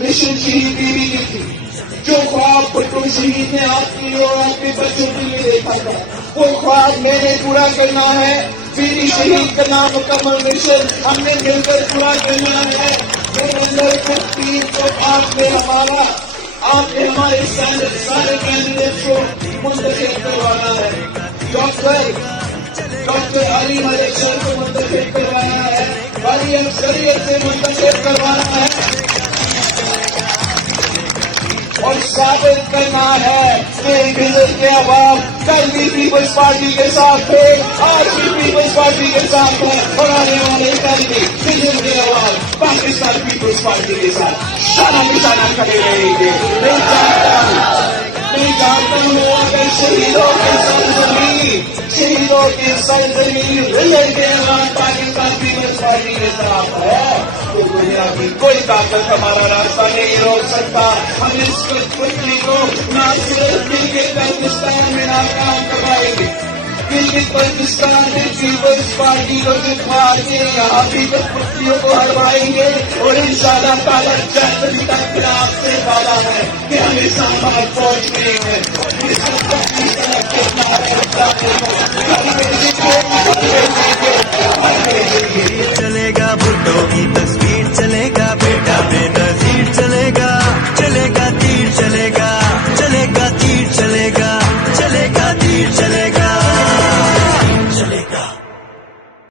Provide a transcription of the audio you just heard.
Mission شہیدی بھی کی تھی، جو خواب بھٹو شہید نے آپ کے لیے اور آپ کے بچوں کے لیے دیکھا تھا، وہ خواب میں نے پورا کرنا ہے۔ پیری شہید کا نام مکمل مشن ہم نے مل کر پورا کرنا ہے۔ کو آپ نے ہمارے سارے کینڈیڈیٹ کو منتخب کروانا ہے۔ ڈاکٹر علی ملک سر کو منتخب کروانا ہے، علی اکثریت سے منتخب کروانا ہے اور ثابت کرنا ہے کہ بزرگ کے عوام کل بھی پیپلز پارٹی کے ساتھ تھے، آج بھی پیپلز پارٹی کے ساتھ ہے اور آنے والے کل بھی بزرگ کے عوام پاکستان پیپلز پارٹی کے ساتھ شانہ بشانہ کھڑے رہیں گے۔ میں جانتا ہوں اگر شہیدوں کی سرزمین ریل کے عوام پاکستان پیپلز پارٹی کے ساتھ ہے تو دنیا کی کوئی طاقت ہمارا راستہ نہیں روک سکتا۔ ہم اس پتلی کو نہ صرف دل کے پاکستان میں ناکام کروائیں گے، دل کے پاکستان میں پیپلز پارٹی کو جتوا کے یہاں پیپلز پتلیوں کو ہروائیں گے اور انشاءاللہ تعالیٰ جیسے تک آپ سے وعدہ ہے کہ ہم اسلام آباد فوج میں ہیں۔